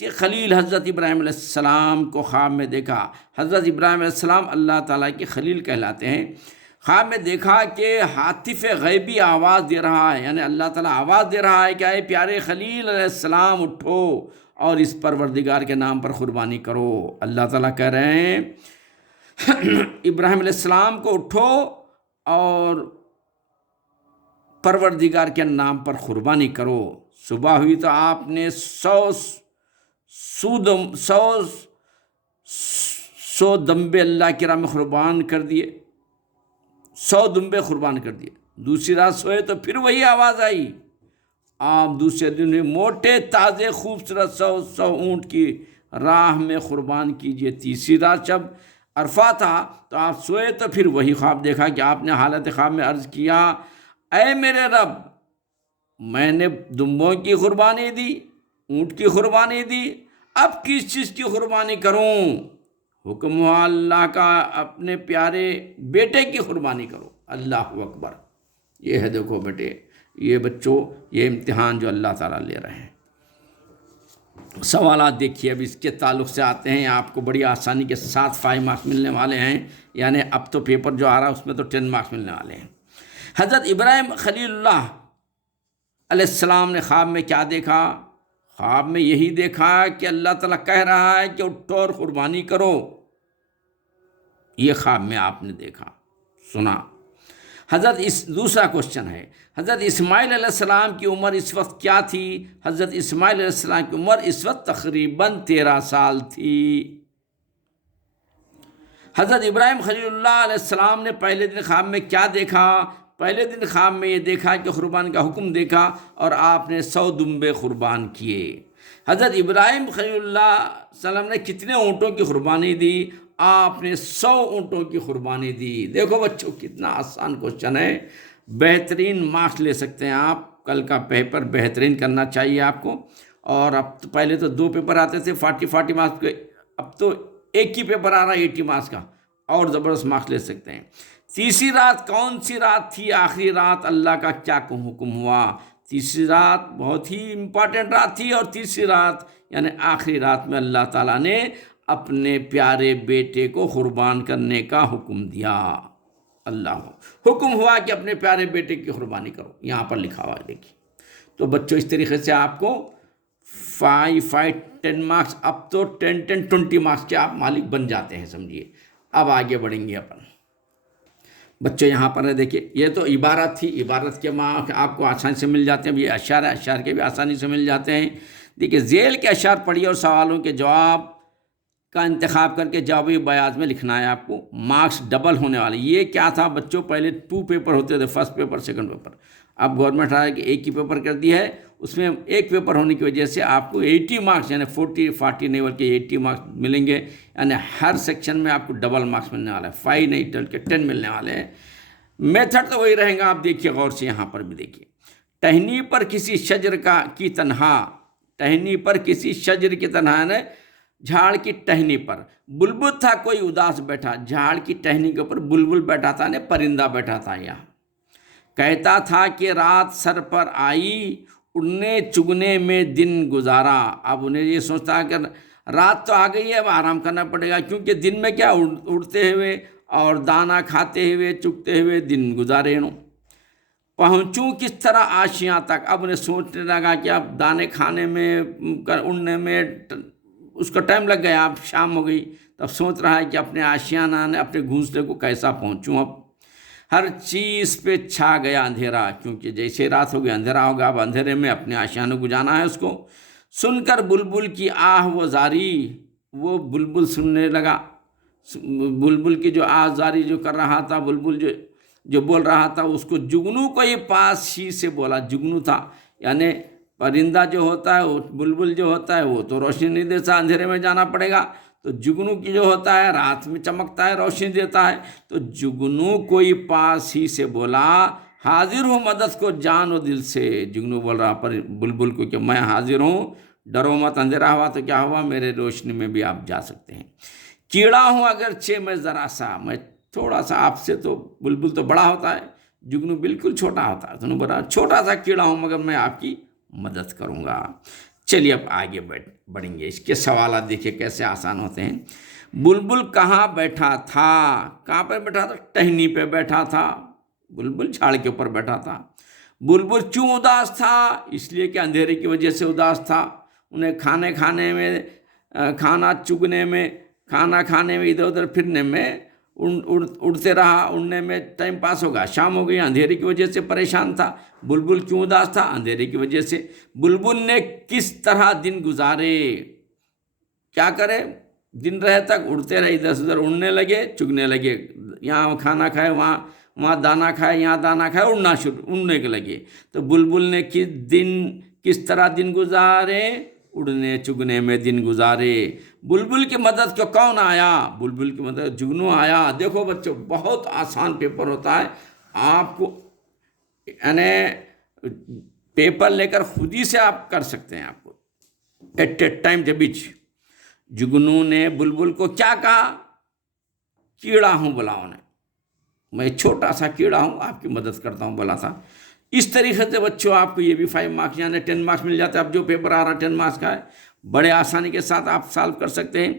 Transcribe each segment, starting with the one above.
کہ خلیل حضرت ابراہیم علیہ السلام کو خواب میں دیکھا۔ حضرت ابراہیم علیہ السلام اللہ تعالیٰ کے خلیل کہلاتے ہیں۔ خواب میں دیکھا کہ ہاتف غیبی آواز دے رہا ہے، یعنی اللہ تعالیٰ آواز دے رہا ہے کہ اے پیارے خلیل علیہ السلام اٹھو اور اس پروردگار کے نام پر قربانی کرو۔ اللہ تعالیٰ کہہ رہے ہیں ابراہیم علیہ السلام کو اٹھو اور پروردگار کے نام پر قربانی کرو۔ صبح ہوئی تو آپ نے سو دمبے اللہ کی راہ میں قربان کر دیے، 100 دمبے قربان کر دیے۔ دوسری رات سوئے تو پھر وہی آواز آئی، آپ دوسرے دن موٹے تازے خوبصورت 100 اونٹ کی راہ میں قربان کیجئے۔ تیسری رات جب عرفہ تھا تو آپ سوئے تو پھر وہی خواب دیکھا کہ آپ نے حالت خواب میں عرض کیا اے میرے رب، میں نے دمبوں کی قربانی دی، اونٹ کی قربانی دی، اب کس چیز کی قربانی کروں؟ حکم ہوا اللہ کا اپنے پیارے بیٹے کی قربانی کرو۔ اللہ اکبر۔ یہ ہے دیکھو بیٹے، یہ بچوں، یہ امتحان جو اللہ تعالیٰ لے رہے ہیں۔ سوالات دیکھیے، اب اس کے تعلق سے آتے ہیں، آپ کو بڑی آسانی کے ساتھ 5 مارکس ملنے والے ہیں، یعنی اب تو پیپر جو آ رہا ہے اس میں تو 10 مارکس ملنے والے ہیں۔ حضرت ابراہیم خلیل اللہ علیہ السلام نے خواب میں کیا دیکھا؟ خواب میں یہی دیکھا کہ اللہ تعالیٰ کہہ رہا ہے کہ اٹھو اور قربانی کرو۔ یہ خواب میں آپ نے دیکھا، سنا۔ دوسرا کوشچن ہے، حضرت اسماعیل علیہ السلام کی عمر اس وقت کیا تھی؟ حضرت اسماعیل علیہ السلام کی عمر اس وقت تقریباً 13 سال تھی۔ حضرت ابراہیم خلیل اللہ علیہ السلام نے پہلے دن خواب میں کیا دیکھا؟ پہلے دن خواب میں یہ دیکھا کہ قربان کا حکم دیکھا اور آپ نے 100 دمبے قربان کیے۔ حضرت ابراہیم خلیل اللہ علیہ السلام نے کتنے اونٹوں کی قربانی دی؟ آپ نے 100 اونٹوں کی قربانی دی۔ دیکھو بچوں کتنا آسان کوشچن ہے، بہترین مارکس لے سکتے ہیں آپ۔ کل کا پیپر بہترین کرنا چاہیے آپ کو۔ اور اب تو پہلے تو 2 پیپر آتے تھے 40 مارکس کے، اب تو ایک ہی پیپر آ رہا ہے 80 مارکس کا، اور زبردست مارکس لے سکتے ہیں۔ تیسری رات کون سی رات تھی؟ آخری رات اللہ کا کیا حکم ہوا؟ تیسری رات بہت ہی امپورٹنٹ رات تھی، اور تیسری رات یعنی آخری رات میں اللہ تعالیٰ نے اپنے پیارے بیٹے کو قربان کرنے کا حکم دیا۔ اللہ حکم ہوا کہ اپنے پیارے بیٹے کی قربانی کرو، یہاں پر لکھا ہوا ہے دیکھیے۔ تو بچوں اس طریقے سے آپ کو 5 10 مارکس، اب تو 10 20 مارکس کے آپ مالک بن جاتے ہیں، سمجھیے۔ اب آگے بڑھیں گے اپن بچوں، یہاں پر دیکھیے، یہ تو عبارت تھی، عبارت کے مارکس آپ کو آسانی سے مل جاتے ہیں۔ یہ اشعار ہے، اشعار کے بھی آسانی سے مل جاتے ہیں۔ دیکھیے ذیل کے اشعار پڑھیے اور سوالوں کے جواب کا انتخاب کر کے جوابی بیاض میں لکھنا ہے آپ کو، مارکس ڈبل ہونے والے۔ یہ کیا تھا بچوں؟ پہلے 2 پیپر ہوتے تھے، فرسٹ پیپر سیکنڈ پیپر، اب گورنمنٹ آ کہ ایک ہی پیپر کر دیا ہے۔ اس میں ایک پیپر ہونے کی وجہ سے آپ کو 80 مارکس یعنی 40 نہیں بلکہ 80 مارکس ملیں گے، یعنی ہر سیکشن میں آپ کو ڈبل مارکس ملنے والا ہے، 5 نہیں بلکہ 10 ملنے والے ہیں۔ میتھڈ تو وہی رہیں گا، آپ دیکھیے غور سے، یہاں پر بھی دیکھیے۔ ٹہنی پر کسی شجر کی تنہا، ٹہنی پر کسی شجر کی تنہا نے جھاڑ کی ٹہنی پر بلبل تھا کوئی اداس بیٹھا، جھاڑ کی ٹہنی کے اوپر بلبل بیٹھا تھا، پرندہ بیٹھا تھا، یہاں کہتا تھا کہ رات سر پر آئی اڑنے چگنے میں دن گزارا۔ اب انہیں یہ سوچتا کہ رات تو آ گئی ہے، اب آرام کرنا پڑے گا، کیونکہ دن میں کیا اڑتے ہوئے اور دانا کھاتے ہوئے چگتے ہوئے دن گزارے ہوں۔ پہنچوں کس طرح آشیاں تک، اب انہیں سوچنے لگا کہ اب دانے کھانے میں اڑنے میں اس کا ٹائم لگ گیا، اب شام ہو گئی، تب سوچ رہا ہے کہ اپنے آشیانہ اپنے گھونسلے کو کیسا پہنچوں۔ اب ہر چیز پہ چھا گیا اندھیرا، کیونکہ جیسے رات ہو گئی اندھیرا ہوگا، اب اندھیرے میں اپنے آشیانے کو جانا ہے اس کو۔ سن کر بلبل کی آہ وہ زاری، وہ بلبل سننے لگا، بلبل کی جو آہ زاری جو کر رہا تھا، بلبل جو بول رہا تھا، اس کو جگنو کو یہ پاس ہی سے بولا۔ جگنو تھا یعنی پرندہ جو ہوتا ہے، وہ بلبل جو ہوتا ہے وہ تو روشنی نہیں دیتا، اندھیرے میں جانا پڑے گا۔ تو جگنو کی جو ہوتا ہے رات میں چمکتا ہے، روشنی دیتا ہے۔ تو جگنو کوئی پاس ہی سے بولا، حاضر ہوں مدد کو جان و دل سے۔ جگنو بول رہا پر بلبل کو کہ میں حاضر ہوں، ڈرو مت، اندھیرا ہوا تو کیا ہوا، میرے روشنی میں بھی آپ جا سکتے ہیں۔ کیڑا ہوں اگرچہ میں ذرا سا، میں تھوڑا سا آپ سے، تو بلبل تو بڑا ہوتا ہے، جگنو بالکل چھوٹا ہوتا ہے، تو بڑا چھوٹا سا کیڑا ہوں مگر میں آپ کی مدد کروں گا۔ چلیے اب آگے بڑھیں گے. اس کے سوالات دیکھیے کیسے آسان ہوتے ہیں. بلبل کہاں بیٹھا تھا؟ کہاں پہ بیٹھا تھا؟ ٹہنی پہ بیٹھا تھا. بلبل جھاڑ کے اوپر بیٹھا تھا. بلبل کیوں اداس تھا؟ اس لیے کہ اندھیرے کی وجہ سے اداس تھا. انہیں کھانے میں، کھانا چگنے میں، کھانا کھانے میں، ادھر ادھر پھرنے میں، اڑتے رہا، اڑنے میں ٹائم پاس ہوگا. شام ہو گئی، اندھیرے کی وجہ سے پریشان تھا. بلبل کیوں اداس تھا؟ اندھیرے کی وجہ سے. بلبل نے کس طرح دن گزارے؟ کیا کرے؟ دن رہے تک اڑتے رہے، ادھر ادھر اڑنے لگے، چگنے لگے. یہاں کھانا کھائے، وہاں دانا کھائے، یہاں دانا کھائے، اڑنے کے لگے. تو بلبل نے کس طرح دن گزارے؟ اڑنے چگنے میں دن گزارے. بلبل کی مدد کو کون آیا؟ بلبل کی مدد جگنو آیا. دیکھو بچوں، بہت آسان پیپر ہوتا ہے. آپ کو یعنی پیپر لے کر خود ہی سے آپ کر سکتے ہیں. آپ کو ایٹ اے ٹائم جگنو نے بلبل کو کیا کہا؟ کیڑا ہوں بولا انہیں، میں چھوٹا سا کیڑا ہوں، آپ کی مدد کرتا ہوں بولا تھا. اس طریقے سے بچوں آپ کو یہ بھی 5 مارکس یعنی 10 مارکس مل جاتے ہیں. اب جو پیپر آ رہا ہے 10 مارکس کا ہے، بڑے آسانی کے ساتھ آپ سالو کر سکتے ہیں.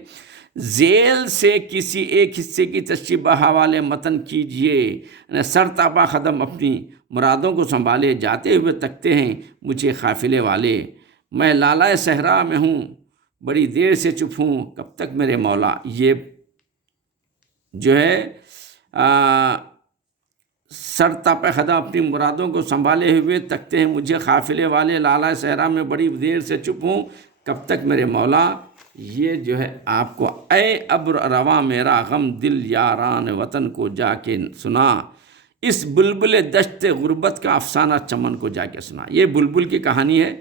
ذیل سے کسی ایک حصے کی تشریح حوالے متن کیجئے. سر تاپا قدم اپنی مرادوں کو سنبھالے جاتے ہوئے تکتے ہیں مجھے قافلے والے. میں لالۂ صحرا میں ہوں، بڑی دیر سے چپ ہوں، کب تک میرے مولا. یہ جو ہے سر تاپا قدم اپنی مرادوں کو سنبھالے ہوئے تکتے ہیں مجھے قافلے والے. لالۂ صحرا میں بڑی دیر سے چپ ہوں، کب تک میرے مولا. یہ جو ہے آپ کو اے ابر رواں میرا غم دل یاران وطن کو جا کے سنا. اس بلبل دشت غربت کا افسانہ چمن کو جا کے سنا. یہ بلبل کی کہانی ہے.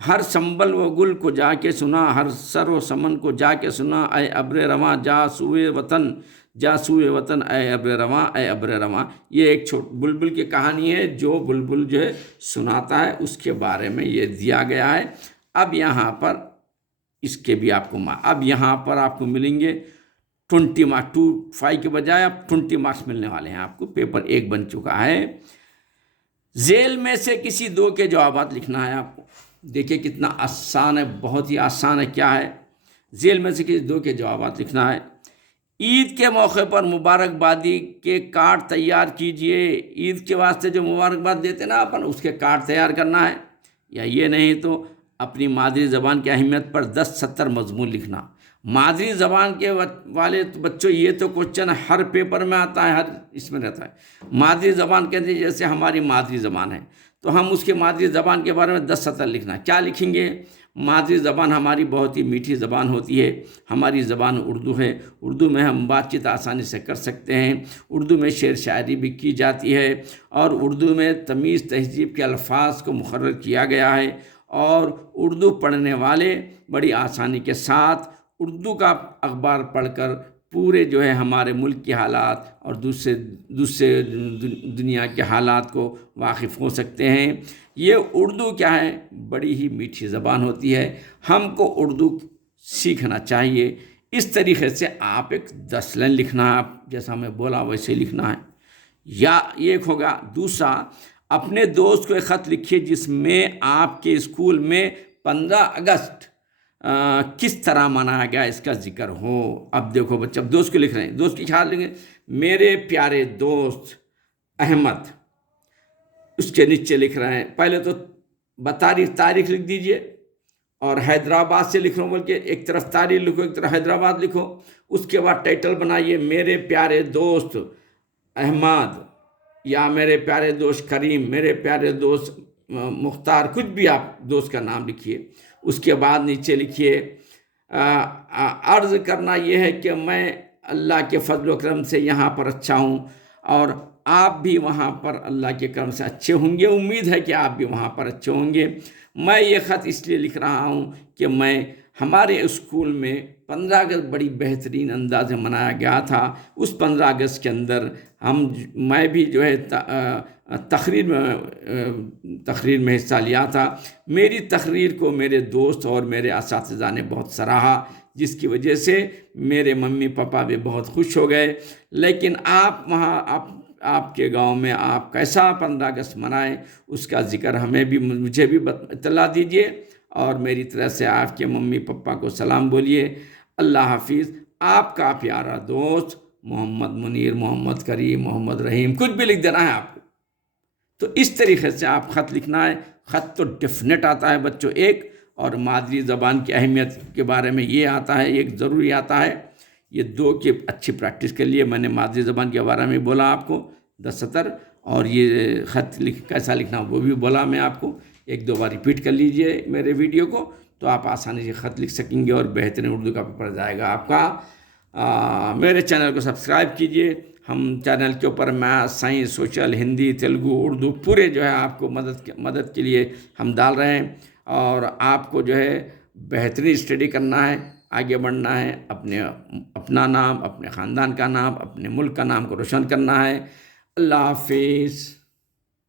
ہر سنبل و گل کو جا کے سنا، ہر سر و سمن کو جا کے سنا. اے ابر رواں جا سوئے وطن، جا سوئے وطن، اے ابر رواں، اے ابر رواں. یہ ایک بلبل کی کہانی ہے جو بلبل جو ہے سناتا ہے، اس کے بارے میں یہ دیا گیا ہے. اب یہاں پر اس کے بھی آپ کو اب یہاں پر آپ کو ملیں گے 20 مارکس. 25 کے بجائے اب 20 مارکس ملنے والے ہیں آپ کو. پیپر 1 بن چکا ہے. ذیل میں سے کسی 2 کے جوابات لکھنا ہے آپ کو. دیکھیں کتنا آسان ہے، بہت ہی آسان ہے. کیا ہے؟ ذیل میں سے کسی 2 کے جوابات لکھنا ہے. عید کے موقع پر مبارکبادی کے کارڈ تیار کیجئے. عید کے واسطے جو مبارکباد دیتے نا اپن، اس کے کارڈ تیار کرنا ہے. یا یہ نہیں تو اپنی مادری زبان کی اہمیت پر 10-70 مضمون لکھنا. مادری زبان کے والے بچوں، یہ تو کوشچن ہر پیپر میں آتا ہے، ہر اس میں رہتا ہے. مادری زبان کہتے ہیں جیسے ہماری مادری زبان ہے، تو ہم اس کے مادری زبان کے بارے میں 10 سطر لکھنا. کیا لکھیں گے؟ مادری زبان ہماری بہت ہی میٹھی زبان ہوتی ہے. ہماری زبان اردو ہے. اردو میں ہم بات چیت آسانی سے کر سکتے ہیں. اردو میں شعر شاعری بھی کی جاتی ہے، اور اردو میں تمیز تہذیب کے الفاظ کو مقرر کیا گیا ہے. اور اردو پڑھنے والے بڑی آسانی کے ساتھ اردو کا اخبار پڑھ کر پورے جو ہے ہمارے ملک کے حالات اور دوسرے دنیا کے حالات کو واقف ہو سکتے ہیں. یہ اردو کیا ہے؟ بڑی ہی میٹھی زبان ہوتی ہے. ہم کو اردو سیکھنا چاہیے. اس طریقے سے آپ ایک 10 لائن لکھنا ہے. آپ جیسا میں بولا ویسے لکھنا ہے. یا ایک ہوگا. دوسرا، اپنے دوست کو ایک خط لکھیے جس میں آپ کے اسکول میں 15 اگست کس طرح منایا گیا اس کا ذکر ہو. اب دیکھو بچہ، اب دوست کو لکھ رہے ہیں. دوست کی خیال لیں گے، میرے پیارے دوست احمد. اس کے نیچے لکھ رہے ہیں، پہلے تو تاریخ لکھ دیجئے، اور حیدرآباد سے لکھ رہا ہوں بلکہ ایک طرف تاریخ لکھو، ایک طرف حیدرآباد لکھو. اس کے بعد ٹائٹل بنائیے میرے پیارے دوست احمد، یا میرے پیارے دوست کریم، میرے پیارے دوست مختار، کچھ بھی آپ دوست کا نام لکھیے. اس کے بعد نیچے لکھیے عرض کرنا یہ ہے کہ میں اللہ کے فضل و کرم سے یہاں پر اچھا ہوں، اور آپ بھی وہاں پر اللہ کے کرم سے اچھے ہوں گے. امید ہے کہ آپ بھی وہاں پر اچھے ہوں گے. میں یہ خط اس لیے لکھ رہا ہوں کہ میں ہمارے اسکول میں 15 اگست بڑی بہترین انداز میں منایا گیا تھا. اس 15 اگست کے اندر میں بھی جو ہے تقریر میں حصہ لیا تھا. میری تقریر کو میرے دوست اور میرے اساتذہ نے بہت سراہا، جس کی وجہ سے میرے ممی پاپا بھی بہت خوش ہو گئے. لیکن آپ وہاں آپ کے گاؤں میں آپ کیسا 15 اگست منائیں، اس کا ذکر مجھے بھی اطلاع دیجیے. اور میری طرف سے آپ کے ممی پپا کو سلام بولیے۔ اللہ حافظ۔ آپ کا پیارا دوست محمد منیر، محمد کریم، محمد رحیم، کچھ بھی لکھ دینا ہے آپ کو۔ تو اس طریقے سے آپ خط لکھنا ہے۔ خط تو ڈیفینیٹ آتا ہے بچوں ایک، اور مادری زبان کی اہمیت کے بارے میں یہ آتا ہے، ایک ضروری آتا ہے۔ یہ دو کی اچھی پریکٹس کے لیے میں نے مادری زبان کے بارے میں بولا آپ کو 10 سطر، اور یہ خط کیسا لکھنا وہ بھی بولا میں آپ کو۔ ایک دو بار ریپیٹ کر لیجئے میرے ویڈیو کو، تو آپ آسانی سے خط لکھ سکیں گے اور بہترین اردو کا پیپر جائے گا آپ کا۔ میرے چینل کو سبسکرائب کیجئے۔ ہم چینل کے اوپر math, science, social, Hindi, Telugu, Urdu پورے جو ہے آپ کو مدد کے لیے ہم ڈال رہے ہیں، اور آپ کو جو ہے بہترین اسٹڈی کرنا ہے، آگے بڑھنا ہے، اپنا نام، اپنے خاندان کا نام، اپنے ملک کا نام کو روشن کرنا ہے۔ اللہ حافظ۔